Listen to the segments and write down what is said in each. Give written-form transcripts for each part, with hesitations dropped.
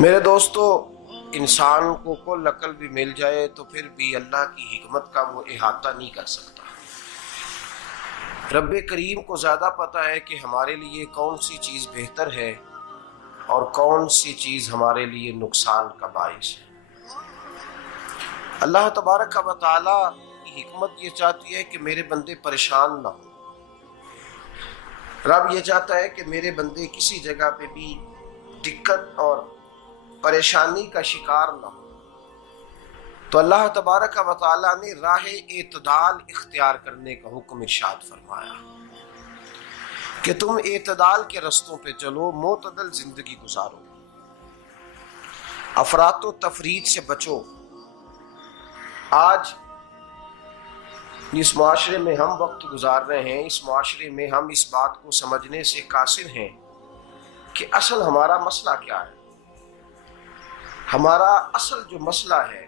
میرے دوستو، انسان کو کل عقل بھی مل جائے تو پھر بھی اللہ کی حکمت کا وہ احاطہ نہیں کر سکتا۔ رب کریم کو زیادہ پتہ ہے کہ ہمارے لیے کون سی چیز بہتر ہے اور کون سی چیز ہمارے لیے نقصان کا باعث ہے۔ اللہ تبارک و تعالی کی حکمت یہ چاہتی ہے کہ میرے بندے پریشان نہ ہوں۔ رب یہ چاہتا ہے کہ میرے بندے کسی جگہ پہ بھی دقت اور پریشانی کا شکار نہ ہو۔ تو اللہ تبارک و تعالی نے راہ اعتدال اختیار کرنے کا حکم ارشاد فرمایا کہ تم اعتدال کے رستوں پہ چلو، معتدل زندگی گزارو، افراط و تفریط سے بچو۔ آج جس معاشرے میں ہم وقت گزار رہے ہیں، اس معاشرے میں ہم اس بات کو سمجھنے سے قاصر ہیں کہ اصل ہمارا مسئلہ کیا ہے۔ ہمارا اصل جو مسئلہ ہے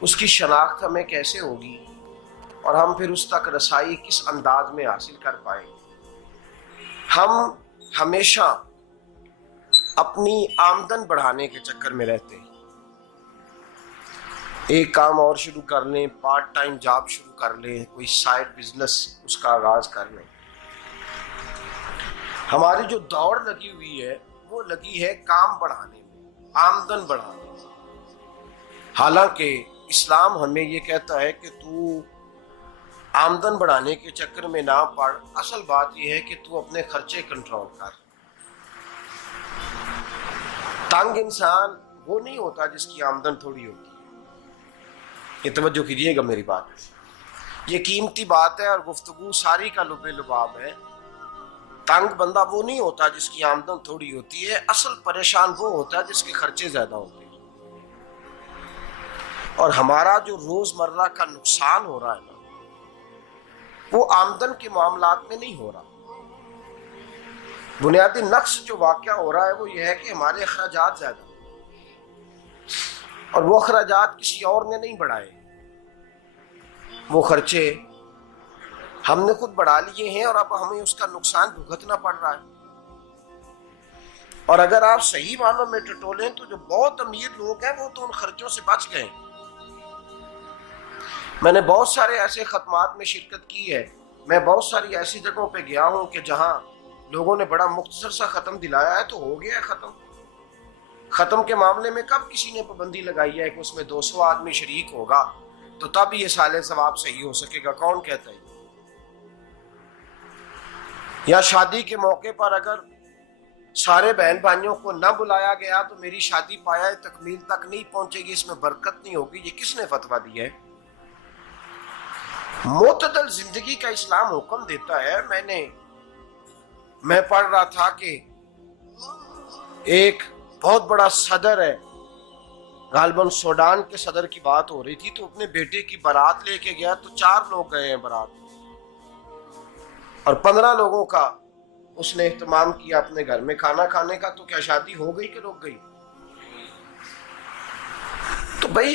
اس کی شناخت ہمیں کیسے ہوگی اور ہم پھر اس تک رسائی کس انداز میں حاصل کر پائیں۔ ہم ہمیشہ اپنی آمدن بڑھانے کے چکر میں رہتے ہیں، ایک کام اور شروع کر لیں، پارٹ ٹائم جاب شروع کر لیں، کوئی سائیڈ بزنس اس کا آغاز کر لیں۔ ہماری جو دوڑ لگی ہوئی ہے وہ لگی ہے کام بڑھانے میں، آمدن بڑھانے میں، حالانکہ اسلام ہمیں یہ کہتا ہے کہ تو آمدن بڑھانے کے چکر میں نہ پڑ، اصل بات یہ ہے کہ تو اپنے خرچے کنٹرول کر۔ تنگ انسان وہ نہیں ہوتا جس کی آمدن تھوڑی ہوتی ہے۔ یہ توجہ کیجیے گا میری بات، یہ قیمتی بات ہے اور گفتگو ساری کا لب لباب ہے۔ تنگ بندہ وہ نہیں ہوتا جس کی آمدن تھوڑی ہوتی ہے، اصل پریشان وہ ہوتا ہے جس کے خرچے زیادہ ہوتے ہیں۔ اور ہمارا جو روزمرہ کا نقصان ہو رہا ہے نا، وہ آمدن کے معاملات میں نہیں ہو رہا۔ بنیادی نقص جو واقعہ ہو رہا ہے وہ یہ ہے کہ ہمارے اخراجات زیادہ ہیں اور وہ اخراجات کسی اور نے نہیں بڑھائے، وہ خرچے ہم نے خود بڑھا لیے ہیں اور اب ہمیں اس کا نقصان بھگتنا پڑ رہا ہے۔ اور اگر آپ صحیح معنوں میں ٹٹولیں تو جو بہت امیر لوگ ہیں وہ تو ان خرچوں سے بچ گئے۔ میں نے بہت سارے ایسے ختمات میں شرکت کی ہے، میں بہت ساری ایسی جگہوں پہ گیا ہوں کہ جہاں لوگوں نے بڑا مختصر سا ختم دلایا ہے تو ہو گیا ہے ختم۔ ختم کے معاملے میں کب کسی نے پابندی لگائی ہے کہ اس میں 200 آدمی شریک ہوگا تو تب یہ سال ثواب صحیح ہو سکے گا؟ کون کہتا ہے؟ یا شادی کے موقع پر اگر سارے بہن بھائیوں کو نہ بلایا گیا تو میری شادی پایہ تکمیل تک نہیں پہنچے گی، اس میں برکت نہیں ہوگی، یہ کس نے فتویٰ دیا ہے؟ معتدل زندگی کا اسلام حکم دیتا ہے۔ میں پڑھ رہا تھا کہ ایک بہت بڑا صدر ہے، غالباً سوڈان کے صدر کی بات ہو رہی تھی، تو اپنے بیٹے کی بارات لے کے گیا تو 4 لوگ گئے ہیں بارات اور 15 لوگوں کا اس نے اہتمام کیا اپنے گھر میں کھانا کھانے کا۔ تو کیا شادی ہو گئی کہ رک گئی؟ تو بھئی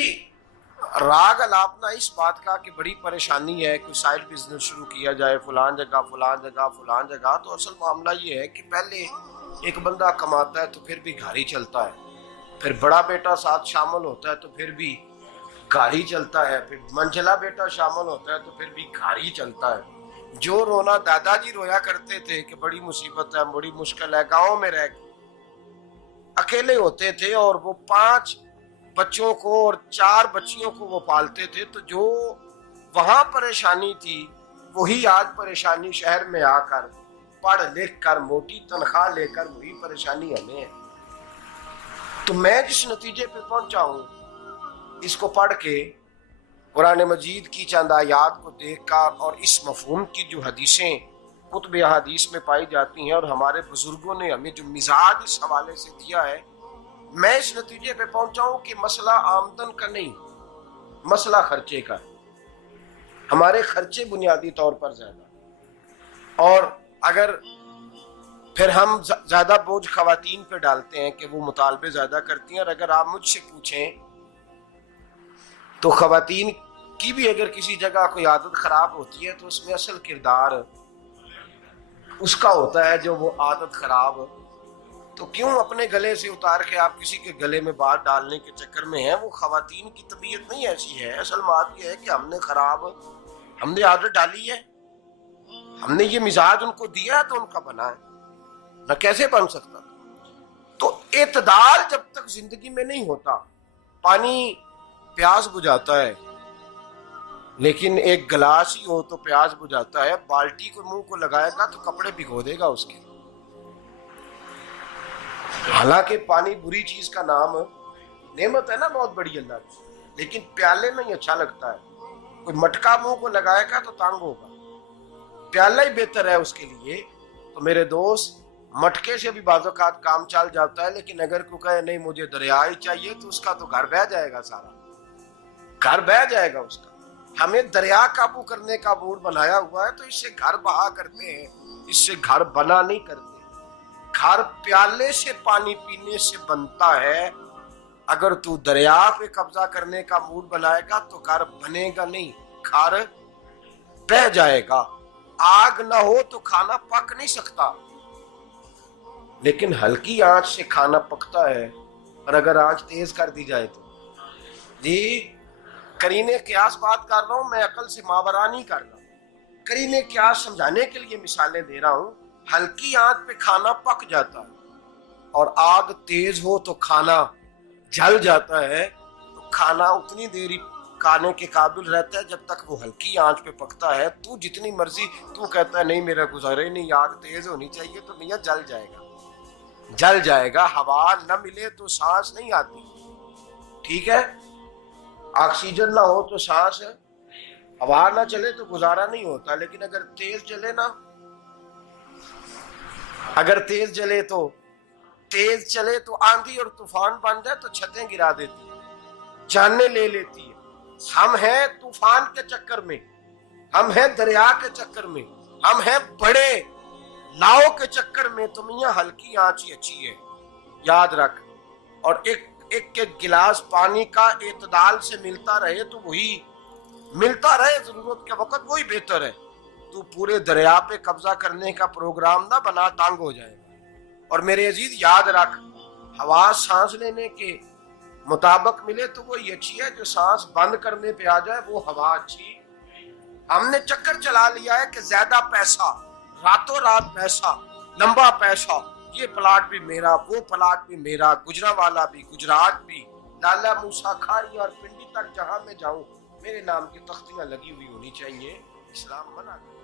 راگ الاپنا اس بات کا کہ بڑی پریشانی ہے، کوئی سائیڈ بزنس شروع کیا جائے فلان جگہ فلان جگہ فلان جگہ، تو اصل معاملہ یہ ہے کہ پہلے ایک بندہ کماتا ہے تو پھر بھی گھر ہی چلتا ہے، پھر بڑا بیٹا ساتھ شامل ہوتا ہے تو پھر بھی گھر ہی چلتا ہے، پھر منجلا بیٹا شامل ہوتا ہے تو پھر بھی گھر ہی چلتا ہے۔ جو رونا دادا جی رویا کرتے تھے کہ بڑی مصیبت ہے، بڑی مشکل ہے، گاؤں میں رہ اکیلے ہوتے تھے اور وہ 5 بچوں کو اور 4 بچیوں کو وہ پالتے تھے، تو جو وہاں پریشانی تھی وہی آج پریشانی شہر میں آ کر پڑھ لکھ کر موٹی تنخواہ لے کر وہی پریشانی ہمیں ہے۔ تو میں جس نتیجے پہ پہنچا ہوں اس کو پڑھ کے، قرآن مجید کی چند آیات کو دیکھ کر اور اس مفہوم کی جو حدیثیں کتب احادیث میں پائی جاتی ہیں اور ہمارے بزرگوں نے ہمیں جو مزاج اس حوالے سے دیا ہے، میں اس نتیجے پہ پہنچا ہوں کہ مسئلہ آمدن کا نہیں، مسئلہ خرچے کا ہے۔ ہمارے خرچے بنیادی طور پر زیادہ، اور اگر پھر ہم زیادہ بوجھ خواتین پہ ڈالتے ہیں کہ وہ مطالبے زیادہ کرتی ہیں، اور اگر آپ مجھ سے پوچھیں تو خواتین کی بھی اگر کسی جگہ کوئی عادت خراب ہوتی ہے تو اس میں اصل کردار اس کا ہوتا ہے جو وہ عادت خراب تو کیوں اپنے گلے سے اتار کے آپ کسی کے گلے میں بات ڈالنے کے چکر میں ہیں؟ وہ خواتین کی طبیعت نہیں ایسی ہے. اصل بات یہ ہے کہ ہم نے عادت ڈالی ہے، ہم نے یہ مزاج ان کو دیا ہے تو ان کا بنا ہے، نہ کیسے بن سکتا. تو اعتدال جب تک زندگی میں نہیں ہوتا، پانی پیاس بجھاتا ہے لیکن ایک گلاس ہی ہو تو پیاس بجھاتا ہے، بالٹی کو منہ کو لگائے گا تو کپڑے بھگو دے گا اس کے. حالانکہ پانی بری چیز کا نام نعمت ہے نا بہت بڑی اللہ کی، لیکن پیالے میں ہی اچھا لگتا ہے. کوئی مٹکا منہ کو لگائے گا تو تانگ ہوگا، پیالہ ہی بہتر ہے اس کے لیے. تو میرے دوست، مٹکے سے بھی بعض اوقات کام چل جاتا ہے، لیکن اگر کوئی کہے نہیں مجھے دریا ہی چاہیے تو اس کا تو گھر بہ جائے گا، سارا گھر بہ جائے گا اس کا. ہمیں دریا قابو کرنے کا موڈ بنایا ہوا ہے تو اس سے گھر بہا کرتے ہیں، اس سے گھر بنا نہیں کرتے. گھر پیالے سے پانی پینے سے بنتا ہے. اگر تو دریا پہ قبضہ کرنے کا موڈ بنائے گا تو گھر بنے گا نہیں، گھر بہ جائے گا. آگ نہ ہو تو کھانا پک نہیں سکتا، لیکن ہلکی آنچ سے کھانا پکتا ہے. اور اگر آنچ تیز کر دی جائے تو جی قرینے قیاس بات کر رہا ہوں، میں عقل سے ماورا نہیں کر رہا. قرینے قیاس سمجھانے کے لیے مثالیں دے رہا ہوں. ہلکی آنچ پہ کھانا پک جاتا ہے اور آگ تیز ہو تو کھانا جل جاتا ہے. تو کھانا اتنی دیر کھانے کے قابل رہتا ہے جب تک وہ ہلکی آنچ پہ پکتا ہے. تو جتنی مرضی تو کہتا ہے نہیں میرا گزارے نہیں، آگ تیز ہونی چاہیے، تو میاں جل جائے گا، جل جائے گا. ہوا نہ ملے تو سانس نہیں آتی، ٹھیک ہے؟ آکسیجن نہ ہو تو سانس، ہوا نہ چلے تو گزارا نہیں ہوتا. لیکن اگر تیز جلے نا، اگر تیز چلے تو آندھی اور طوفان بن جائے تو چھتیں گرا دیتی ہے، جانیں لے لیتی ہے. ہم ہیں طوفان کے چکر میں، ہم ہیں دریا کے چکر میں، ہم ہیں بڑے لاؤ کے چکر میں. تو میاں ہلکی آنچ ہی اچھی ہے، یاد رکھ. اور ایک گلاس پانی کا اعتدال سے ملتا رہے تو وہی ملتا رہے، ضرورت کے وقت وہی بہتر ہے. تو پورے دریا پہ قبضہ کرنے کا پروگرام نہ بنا، تانگ ہو جائے گا. اور میرے عزیز یاد رکھ، ہوا سانس لینے کے مطابق ملے تو وہی اچھی ہے، جو سانس بند کرنے پہ آ جائے وہ ہوا اچھی. ہم نے چکر چلا لیا ہے کہ زیادہ پیسہ، راتوں رات پیسہ، لمبا پیسہ، یہ پلاٹ بھی میرا، وہ پلاٹ بھی میرا، گجرانوالا بھی، گجرات بھی، لالا موسیٰ کھاری اور پنڈی تک جہاں میں جاؤں میرے نام کی تختیاں لگی ہوئی ہونی چاہیے. اسلام منع کرتا ہے.